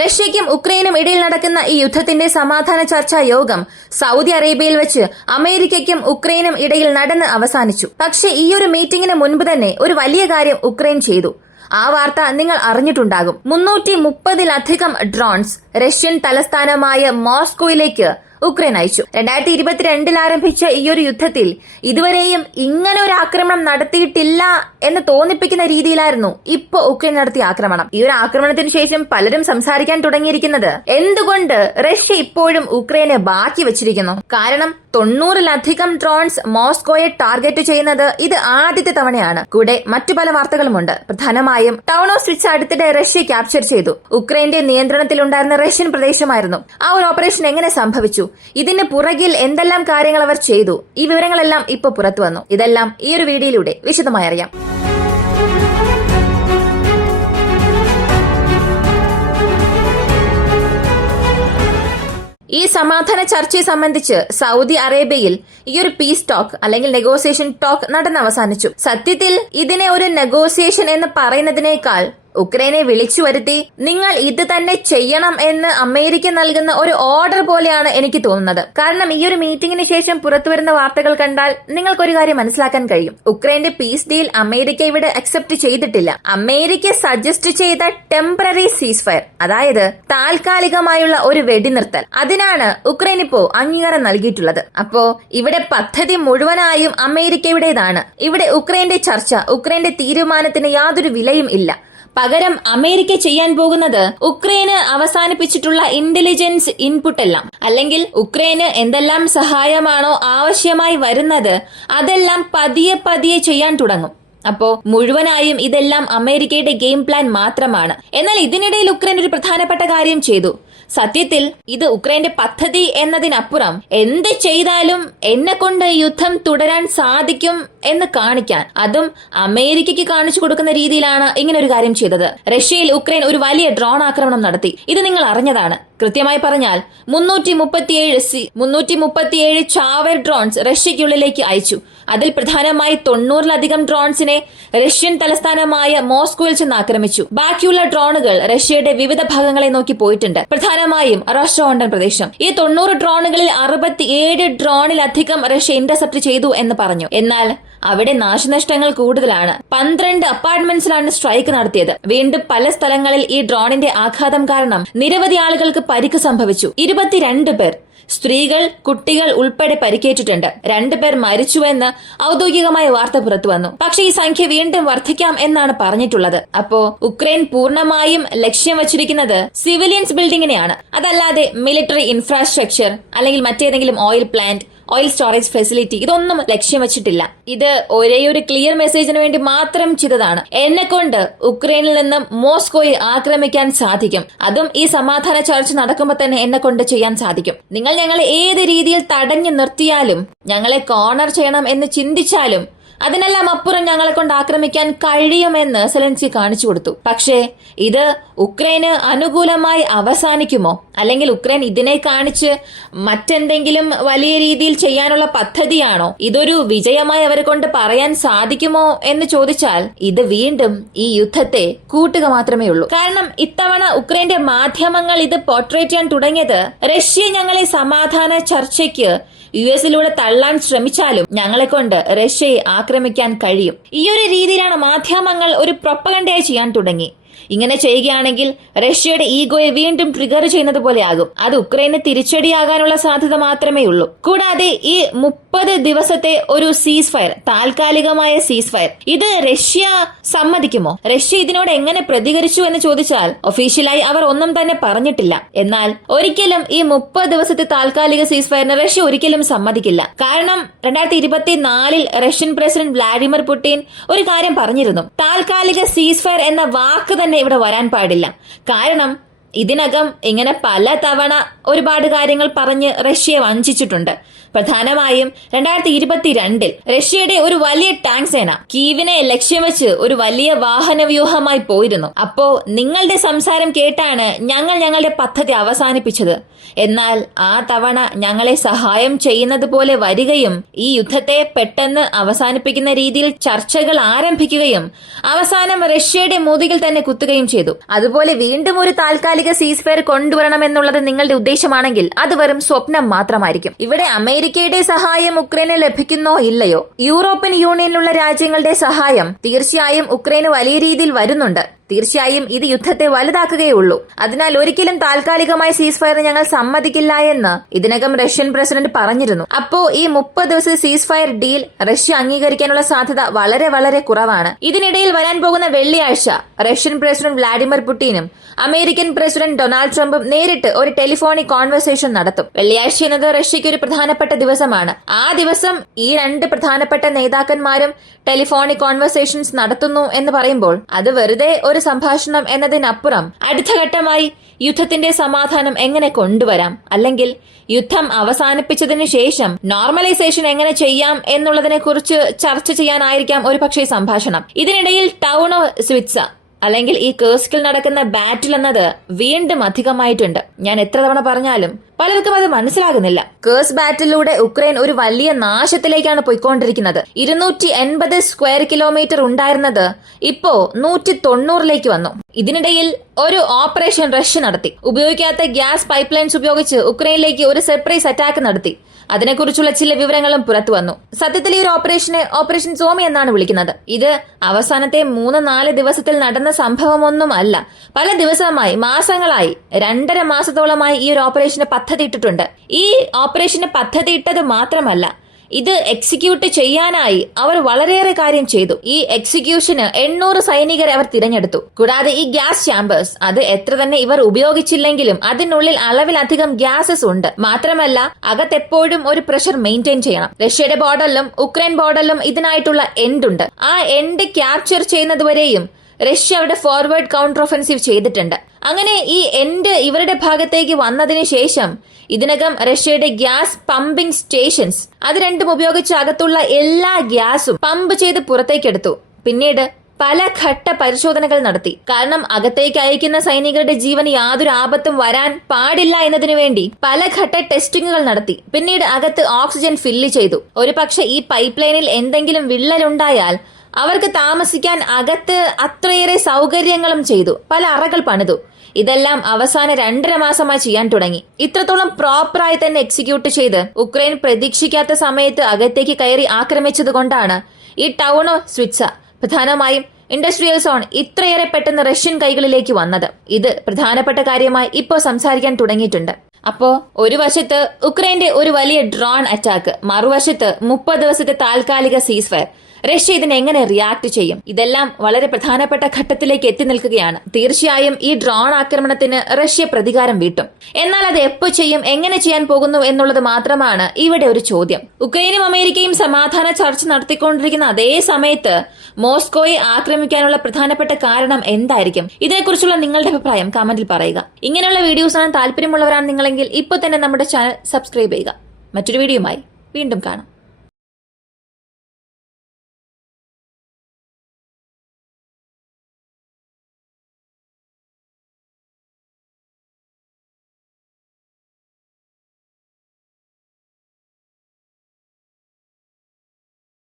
റഷ്യയ്ക്കും ഉക്രൈനും ഇടയിൽ നടക്കുന്ന ഈ യുദ്ധത്തിന്റെ സമാധാന ചർച്ചാ യോഗം സൗദി അറേബ്യയിൽ വെച്ച് അമേരിക്കയ്ക്കും ഉക്രൈനും ഇടയിൽ നടന്ന് അവസാനിച്ചു. പക്ഷേ ഈ ഒരു മീറ്റിംഗിന് മുൻപ് തന്നെ ഒരു വലിയ കാര്യം ഉക്രൈൻ ചെയ്തു. ആ വാർത്ത നിങ്ങൾ അറിഞ്ഞിട്ടുണ്ടാകും. 330-ലധികം ഡ്രോൺസ് റഷ്യൻ തലസ്ഥാനമായ മോസ്കോയിലേക്ക് ഉക്രൈൻ അയച്ചു. 2022 ആരംഭിച്ച ഈ ഒരു യുദ്ധത്തിൽ ഇതുവരെയും ഇങ്ങനെ ഒരു ആക്രമണം നടത്തിയിട്ടില്ല എന്ന് തോന്നിപ്പിക്കുന്ന രീതിയിലായിരുന്നു ഇപ്പൊ ഉക്രൈൻ നടത്തിയ ആക്രമണം. ഈ ഒരു ആക്രമണത്തിന് ശേഷം പലരും സംസാരിക്കാൻ തുടങ്ങിയിരിക്കുന്നത് എന്തുകൊണ്ട് റഷ്യ ഇപ്പോഴും ഉക്രൈനെ ബാക്കി വെച്ചിരിക്കുന്നു. കാരണം 90-ലധികം ഡ്രോൺസ് മോസ്കോയെ ടാർഗറ്റ് ചെയ്യുന്നത് ഇത് ആദ്യത്തെ തവണയാണ്. കൂടെ മറ്റു പല വാർത്തകളുമുണ്ട്. പ്രധാനമായും ടൗൺ ഓഫ് സ്വിച്ച് അടുത്തിടെ റഷ്യ ക്യാപ്ചർ ചെയ്തു. ഉക്രൈന്റെ നിയന്ത്രണത്തിലുണ്ടായിരുന്ന റഷ്യൻ പ്രദേശമായിരുന്നു. ആ ഒരു ഓപ്പറേഷൻ എങ്ങനെ സംഭവിച്ചു, ഇതിന് പുറകിൽ എന്തെല്ലാം കാര്യങ്ങൾ അവർ ചെയ്തു, ഈ വിവരങ്ങളെല്ലാം ഇപ്പൊ പുറത്തു വന്നു. ഇതെല്ലാം ഈ ഒരു വീഡിയോയിലൂടെ വിശദമായി അറിയാം. ഈ സമാധാന ചർച്ചയെ സംബന്ധിച്ച് സൗദി അറേബ്യയിൽ ഈ ഒരു പീസ് ടോക്ക് അല്ലെങ്കിൽ നെഗോസിയേഷൻ ടോക്ക് നടന്ന് അവസാനിച്ചു. സത്യത്തിൽ ഇതിനെ ഒരു നെഗോസിയേഷൻ എന്ന് പറയുന്നതിനേക്കാൾ ഉക്രൈനെ വിളിച്ചു വരുത്തി നിങ്ങൾ ഇത് തന്നെ ചെയ്യണം എന്ന് അമേരിക്ക നൽകുന്ന ഒരു ഓർഡർ പോലെയാണ് എനിക്ക് തോന്നുന്നത്. കാരണം ഈ ഒരു മീറ്റിംഗിന് ശേഷം പുറത്തുവരുന്ന വാർത്തകൾ കണ്ടാൽ നിങ്ങൾക്കൊരു കാര്യം മനസ്സിലാക്കാൻ കഴിയും. ഉക്രൈന്റെ പീസ് ഡീൽ അമേരിക്ക ഇവിടെ അക്സെപ്റ്റ് ചെയ്തിട്ടില്ല. അമേരിക്ക സജസ്റ്റ് ചെയ്ത ടെമ്പററി സീസ് ഫയർ, അതായത് താൽക്കാലികമായുള്ള ഒരു വെടിനിർത്തൽ, അതിനാണ് ഉക്രൈൻ ഇപ്പോ അംഗീകാരം നൽകിയിട്ടുള്ളത്. അപ്പോ ഇവിടെ പദ്ധതി മുഴുവനായും അമേരിക്കയുടേതാണ്. ഇവിടെ ഉക്രൈന്റെ ചർച്ച, ഉക്രൈന്റെ തീരുമാനത്തിന് യാതൊരു വിലയും ഇല്ല. പകരം അമേരിക്ക ചെയ്യാൻ പോകുന്നത് ഉക്രൈന് അവസാനിപ്പിച്ചിട്ടുള്ള ഇന്റലിജൻസ് ഇൻപുട്ട് എല്ലാം, അല്ലെങ്കിൽ ഉക്രൈന് എന്തെല്ലാം സഹായമാണോ ആവശ്യമായി വരുന്നത് അതെല്ലാം പതിയെ പതിയെ ചെയ്യാൻ തുടങ്ങും. അപ്പോ മുഴുവനായും ഇതെല്ലാം അമേരിക്കയുടെ ഗെയിം പ്ലാൻ മാത്രമാണ്. എന്നാൽ ഇതിനിടയിൽ ഉക്രൈൻ ഒരു പ്രധാനപ്പെട്ട കാര്യം ചെയ്തു. സത്യത്തിൽ ഇത് ഉക്രൈന്റെ പദ്ധതി എന്നതിനപ്പുറം എന്ത് ചെയ്താലും എന്നെ കൊണ്ട് യുദ്ധം തുടരാൻ സാധിക്കും എന്ന് കാണിക്കാൻ, അതും അമേരിക്കയ്ക്ക് കാണിച്ചു കൊടുക്കുന്ന രീതിയിലാണ് ഇങ്ങനെ ഒരു കാര്യം ചെയ്തത്. റഷ്യയിൽ ഉക്രൈൻ ഒരു വലിയ ഡ്രോൺ ആക്രമണം നടത്തി. ഇത് നിങ്ങൾ അറിഞ്ഞതാണ്. കൃത്യമായി പറഞ്ഞാൽ 337 ചാവേർ ഡ്രോൺസ് റഷ്യയ്ക്കുള്ളിലേക്ക് അയച്ചു. അതിൽ പ്രധാനമായി 90-ലധികം ഡ്രോൺസിനെ റഷ്യൻ തലസ്ഥാനമായ മോസ്കോയിൽ ചെന്ന് ആക്രമിച്ചു. ബാക്കിയുള്ള ഡ്രോണുകൾ റഷ്യയുടെ വിവിധ ഭാഗങ്ങളെ നോക്കി പോയിട്ടുണ്ട്, പ്രധാനമായും റോസ്റ്റോവോണ്ടൻ പ്രദേശം. ഈ 90 ഡ്രോണുകളിൽ 67 ഡ്രോണിലധികം റഷ്യ ഇന്റർസെപ്റ്റ് ചെയ്തു എന്ന് പറഞ്ഞു. എന്നാൽ അവിടെ നാശനഷ്ടങ്ങൾ കൂടുതലാണ്. 12 അപ്പാർട്ട്മെന്റ്സിലാണ് സ്ട്രൈക്ക് നടത്തിയത്. വീണ്ടും പല സ്ഥലങ്ങളിൽ ഈ ഡ്രോണിന്റെ ആഘാതം കാരണം നിരവധി ആളുകൾക്ക് പരിക്ക് സംഭവിച്ചു. 22 പേർ, സ്ത്രീകൾ, കുട്ടികൾ ഉൾപ്പെടെ പരിക്കേറ്റിട്ടുണ്ട്. 2 പേർ മരിച്ചുവെന്ന് ഔദ്യോഗികമായ വാർത്ത പുറത്തു വന്നു. പക്ഷേ ഈ സംഖ്യ വീണ്ടും വർദ്ധിക്കാം എന്നാണ് പറഞ്ഞിട്ടുള്ളത്. അപ്പോ ഉക്രൈൻ പൂർണ്ണമായും ലക്ഷ്യം വച്ചിരിക്കുന്നത് സിവിലിയൻസ് ബിൽഡിങ്ങിനെയാണ്, അതല്ലാതെ മിലിറ്ററി ഇൻഫ്രാസ്ട്രക്ചർ അല്ലെങ്കിൽ മറ്റേതെങ്കിലും oil plant, oil storage facility, ഇതൊന്നും ലക്ഷ്യം വെച്ചിട്ടില്ല. ഇത് ഒരേയൊരു ക്ലിയർ മെസ്സേജിന് വേണ്ടി മാത്രം ചെയ്തതാണ്. എന്നെ കൊണ്ട് ഉക്രൈനിൽ നിന്നും മോസ്കോയെ ആക്രമിക്കാൻ സാധിക്കും, അതും ഈ സമാധാന ചർച്ച നടക്കുമ്പോൾ തന്നെ എന്നെ കൊണ്ട് ചെയ്യാൻ സാധിക്കും. നിങ്ങൾ ഞങ്ങളെ ഏത് രീതിയിൽ തടഞ്ഞു നിർത്തിയാലും, ഞങ്ങളെ കോർണർ ചെയ്യണം എന്ന് ചിന്തിച്ചാലും അതിനെല്ലാം അപ്പുറം ഞങ്ങളെ കൊണ്ട് ആക്രമിക്കാൻ കഴിയുമെന്ന് സെലൻസ്കി കാണിച്ചു കൊടുത്തു. പക്ഷേ ഇത് ഉക്രൈന് അനുകൂലമായി അവസാനിക്കുമോ, അല്ലെങ്കിൽ ഉക്രൈൻ ഇതിനെ കാണിച്ച് മറ്റെന്തെങ്കിലും വലിയ രീതിയിൽ ചെയ്യാനുള്ള പദ്ധതിയാണോ, ഇതൊരു വിജയമായി അവരെ കൊണ്ട് പറയാൻ സാധിക്കുമോ എന്ന് ചോദിച്ചാൽ ഇത് വീണ്ടും ഈ യുദ്ധത്തെ കൂട്ടുക മാത്രമേ ഉള്ളൂ. കാരണം ഇത്തവണ ഉക്രൈന്റെ മാധ്യമങ്ങൾ ഇത് പോർട്രേറ്റ് ചെയ്യാൻ തുടങ്ങിയത് റഷ്യ ഞങ്ങളെ സമാധാന ചർച്ചയ്ക്ക് യുഎസിലൂടെ തള്ളാൻ ശ്രമിച്ചാലും ഞങ്ങളെ കൊണ്ട് റഷ്യയെ ആക്രമിക്കാൻ കഴിയും. ഈ ഒരു രീതിയിലാണ് മാധ്യമങ്ങൾ ഒരു പ്രൊപ്പഗണ്ടയായി ചെയ്യാൻ തുടങ്ങി. ഇങ്ങനെ ചെയ്യുകയാണെങ്കിൽ റഷ്യയുടെ ഈഗോയെ വീണ്ടും ട്രിഗർ ചെയ്യുന്നത് പോലെയാകും. അത് ഉക്രൈന് തിരിച്ചടിയാകാനുള്ള സാധ്യത മാത്രമേ ഉള്ളൂ. കൂടാതെ ഈ 30 ദിവസത്തെ ഒരു സീസ് ഫയർ, താൽക്കാലികമായ സീസ് ഫയർ, ഇത് റഷ്യ സമ്മതിക്കുമോ? റഷ്യ ഇതിനോട് എങ്ങനെ പ്രതികരിച്ചു എന്ന് ചോദിച്ചാൽ ഒഫീഷ്യലായി അവർ ഒന്നും തന്നെ പറഞ്ഞിട്ടില്ല. എന്നാൽ ഒരിക്കലും ഈ 30 ദിവസത്തെ താൽക്കാലിക സീസ് ഫയറിന് റഷ്യ ഒരിക്കലും സമ്മതിക്കില്ല. കാരണം 2024 റഷ്യൻ പ്രസിഡന്റ് വ്ളാഡിമിർ പുടിൻ ഒരു കാര്യം പറഞ്ഞിരുന്നു, താൽക്കാലിക സീസ് ഫയർ എന്ന വാക്ക് തന്നെ ഇവിടെ വരാൻ പാടില്ല. കാരണം ഇതിനകം ഇങ്ങനെ പല തവണ ഒരുപാട് കാര്യങ്ങൾ പറഞ്ഞ് റഷ്യയെ വഞ്ചിച്ചിട്ടുണ്ട്. പ്രധാനമായും 2022 റഷ്യയുടെ ഒരു വലിയ ടാങ്ക് സേന കീവിനെ ലക്ഷ്യം വെച്ച് ഒരു വലിയ വാഹന വ്യൂഹമായി പോയിരുന്നു. അപ്പോ നിങ്ങളുടെ സംസാരം കേട്ടാണ് ഞങ്ങൾ ഞങ്ങളുടെ പദ്ധതി അവസാനിപ്പിച്ചത്. എന്നാൽ ആ തവണ ഞങ്ങളെ സഹായം ചെയ്യുന്നത് പോലെ വരികയും ഈ യുദ്ധത്തെ പെട്ടെന്ന് അവസാനിപ്പിക്കുന്ന രീതിയിൽ ചർച്ചകൾ ആരംഭിക്കുകയും അവസാനം റഷ്യയുടെ മുതുകിൽ തന്നെ കുത്തുകയും ചെയ്തു. അതുപോലെ വീണ്ടും ഒരു താൽക്കാലിക താൽക്കാലിക സീസ്ഫയർ കൊണ്ടുവരണമെന്നുള്ളത് നിങ്ങളുടെ ഉദ്ദേശമാണെങ്കിൽ അത് വെറും സ്വപ്നം മാത്രമായിരിക്കും. ഇവിടെ അമേരിക്കയുടെ സഹായം ഉക്രൈന് ലഭിക്കുന്നോ ഇല്ലയോ, യൂറോപ്യൻ യൂണിയനിലുള്ള രാജ്യങ്ങളുടെ സഹായം തീർച്ചയായും ഉക്രൈന് വലിയ രീതിയിൽ വരുന്നുണ്ട്. തീർച്ചയായും ഇത് യുദ്ധത്തെ വലുതാക്കുകയുള്ളൂ. അതിനാൽ ഒരിക്കലും താൽക്കാലികമായ സീസ് ഫയർ ഞങ്ങൾ സമ്മതിക്കില്ല എന്ന് ഇതിനകം റഷ്യൻ പ്രസിഡന്റ് പറഞ്ഞിരുന്നു. അപ്പോ ഈ 30 ദിവസത്തെ സീസ് ഫയർ ഡീൽ റഷ്യ അംഗീകരിക്കാനുള്ള സാധ്യത വളരെ വളരെ കുറവാണ്. ഇതിനിടയിൽ വരാൻ പോകുന്ന വെള്ളിയാഴ്ച റഷ്യൻ പ്രസിഡന്റ് വ്ളാഡിമിർ പുടിനും അമേരിക്കൻ പ്രസിഡന്റ് ഡൊണാൾഡ് ട്രംപും നേരിട്ട് ഒരു ടെലിഫോണിക് കോൺവെർസേഷൻ നടത്തും. വെള്ളിയാഴ്ച എന്നത് റഷ്യയ്ക്ക് ഒരു പ്രധാനപ്പെട്ട ദിവസമാണ്. ആ ദിവസം ഈ 2 പ്രധാനപ്പെട്ട നേതാക്കന്മാരും ടെലിഫോണിക് കോൺവെർസേഷൻസ് നടത്തുന്നു എന്ന് പറയുമ്പോൾ അത് വെറുതെ ഒരു സംഭാഷണം എന്നതിനപ്പുറം അടുത്ത ഘട്ടമായി യുദ്ധത്തിന്റെ സമാധാനം എങ്ങനെ കൊണ്ടുവരാം, അല്ലെങ്കിൽ യുദ്ധം അവസാനിപ്പിച്ചതിനു ശേഷം നോർമലൈസേഷൻ എങ്ങനെ ചെയ്യാം എന്നുള്ളതിനെ കുറിച്ച് ചർച്ച ചെയ്യാനായിരിക്കാം ഒരു പക്ഷേ സംഭാഷണം. ഇതിനിടയിൽ ടൗൺ ഓഫ് സ്വിറ്റ്സ അല്ലെങ്കിൽ ഈ കേഴ്സ്കിൽ നടക്കുന്ന ബാറ്റിൽ എന്നത് വീണ്ടും അധികമായിട്ടുണ്ട്. ഞാൻ എത്ര തവണ പറഞ്ഞാലും പലർക്കും അത് മനസ്സിലാകുന്നില്ല. കേഴ്സ് ബാറ്റിലൂടെ ഉക്രൈൻ ഒരു വലിയ നാശത്തിലേക്കാണ് പോയിക്കൊണ്ടിരിക്കുന്നത്. 280 സ്ക്വയർ കിലോമീറ്റർ ഉണ്ടായിരുന്നത് ഇപ്പോ 190 വന്നു. ഇതിനിടയിൽ ഒരു ഓപ്പറേഷൻ റഷ്യ നടത്തി. ഉപയോഗിക്കാത്ത ഗ്യാസ് പൈപ്പ് ലൈൻസ് ഉപയോഗിച്ച് ഉക്രൈനിലേക്ക് ഒരു സർപ്രൈസ് അറ്റാക്ക് നടത്തി. അതിനെക്കുറിച്ചുള്ള ചില വിവരങ്ങളും പുറത്തു വന്നു. സത്യത്തിൽ ഈ ഒരു ഓപ്പറേഷൻ സോമി എന്നാണ് വിളിക്കുന്നത്. ഇത് അവസാനത്തെ 3-4 ദിവസത്തിൽ നടന്ന സംഭവമൊന്നും അല്ല. പല ദിവസമായി, മാസങ്ങളായി, 2.5 മാസത്തോളമായി ഈ ഒരു ഓപ്പറേഷന് പദ്ധതിയിട്ടിട്ടുണ്ട്. ഈ ഓപ്പറേഷന് പദ്ധതിയിട്ടത് മാത്രമല്ല, ഇത് എക്സിക്യൂട്ട് ചെയ്യാനായി അവർ വളരെയേറെ കാര്യം ചെയ്തു. ഈ എക്സിക്യൂഷന് 800 സൈനികരെ അവർ തിരഞ്ഞെടുത്തു. കൂടാതെ ഈ ഗ്യാസ് ചാമ്പേഴ്സ്, അത് എത്ര തന്നെ ഇവർ ഉപയോഗിച്ചില്ലെങ്കിലും അതിനുള്ളിൽ അളവിലധികം ഗ്യാസസ് ഉണ്ട്. മാത്രമല്ല അകത്തെപ്പോഴും ഒരു പ്രഷർ മെയിൻറ്റെയിൻ ചെയ്യണം. റഷ്യയുടെ ബോർഡറിലും ഉക്രൈൻ ബോർഡറിലും ഇതിനായിട്ടുള്ള എൻഡ് ഉണ്ട്. ആ എൻഡ് ക്യാപ്ചർ ചെയ്യുന്നതുവരെയും റഷ്യ അവിടെ ഫോർവേഡ് കൗണ്ടർ ഒഫൻസീവ് ചെയ്തിട്ടുണ്ട്. അങ്ങനെ ഈ എൻഡ് ഇവരുടെ ഭാഗത്തേക്ക് വന്നതിന് ശേഷം ഇതിനകം റഷ്യയുടെ ഗ്യാസ് പമ്പിംഗ് സ്റ്റേഷൻസ് അത് രണ്ടും ഉപയോഗിച്ച് അകത്തുള്ള എല്ലാ ഗ്യാസും പമ്പ് ചെയ്ത് പുറത്തേക്കെടുത്തു. പിന്നീട് പല ഘട്ട പരിശോധനകൾ നടത്തി. കാരണം അകത്തേക്ക് അയക്കുന്ന സൈനികരുടെ ജീവന് യാതൊരു ആപത്തും വരാൻ പാടില്ല എന്നതിനു വേണ്ടി പല ഘട്ട ടെസ്റ്റിംഗുകൾ നടത്തി. പിന്നീട് അകത്ത് ഓക്സിജൻ ഫില്ല് ചെയ്തു. ഒരു പക്ഷെ ഈ പൈപ്പ് ലൈനിൽ എന്തെങ്കിലും വിള്ളലുണ്ടായാൽ അവർക്ക് താമസിക്കാൻ അകത്ത് അത്രയേറെ സൗകര്യങ്ങളും ചെയ്തു. പല അറകൾ പണിതു. ഇതെല്ലാം അവസാന 2.5 മാസമായി ചെയ്യാൻ തുടങ്ങി. ഇത്രത്തോളം പ്രോപ്പറായി തന്നെ എക്സിക്യൂട്ട് ചെയ്ത് ഉക്രൈൻ പ്രതീക്ഷിക്കാത്ത സമയത്ത് അകത്തേക്ക് കയറി ആക്രമിച്ചതുകൊണ്ടാണ് ഈ ടൗൺ ഓഫ് സ്വിറ്റ്സ, പ്രധാനമായും ഇൻഡസ്ട്രിയൽ സോൺ, ഇത്രയേറെ പെട്ടെന്ന് റഷ്യൻ കൈകളിലേക്ക് വന്നത്. ഇത് പ്രധാനപ്പെട്ട കാര്യമായി ഇപ്പോൾ സംസാരിക്കാൻ തുടങ്ങിയിട്ടുണ്ട്. അപ്പോ ഒരു വശത്ത് ഉക്രൈന്റെ ഒരു വലിയ ഡ്രോൺ അറ്റാക്ക്, മറുവശത്ത് 30 ദിവസത്തെ താൽക്കാലിക സീസ് ഫയർ. റഷ്യ ഇതിനെ എങ്ങനെ റിയാക്ട് ചെയ്യും? ഇതെല്ലാം വളരെ പ്രധാനപ്പെട്ട ഘട്ടത്തിലേക്ക് എത്തി നിൽക്കുകയാണ്. തീർച്ചയായും ഈ ഡ്രോൺ ആക്രമണത്തിന് റഷ്യ പ്രതികാരം വീട്ടും. എന്നാൽ അത് എപ്പോ ചെയ്യും, എങ്ങനെ ചെയ്യാൻ പോകുന്നു എന്നുള്ളത് മാത്രമാണ് ഇവിടെ ഒരു ചോദ്യം. ഉക്രൈനും അമേരിക്കയും സമാധാന ചർച്ച നടത്തിക്കൊണ്ടിരിക്കുന്ന അതേ സമയത്ത് മോസ്കോയെ ആക്രമിക്കാനുള്ള പ്രധാനപ്പെട്ട കാരണം എന്തായിരിക്കും? ഇതിനെക്കുറിച്ചുള്ള നിങ്ങളുടെ അഭിപ്രായം കമന്റിൽ പറയുക. ഇങ്ങനെയുള്ള വീഡിയോസ് ആണ് താല്പര്യമുള്ളവരാണ് നിങ്ങളെങ്കിൽ ഇപ്പോൾ തന്നെ നമ്മുടെ ചാനൽ സബ്സ്ക്രൈബ് ചെയ്യുക. മറ്റൊരു വീഡിയോയുമായി വീണ്ടും കാണാം.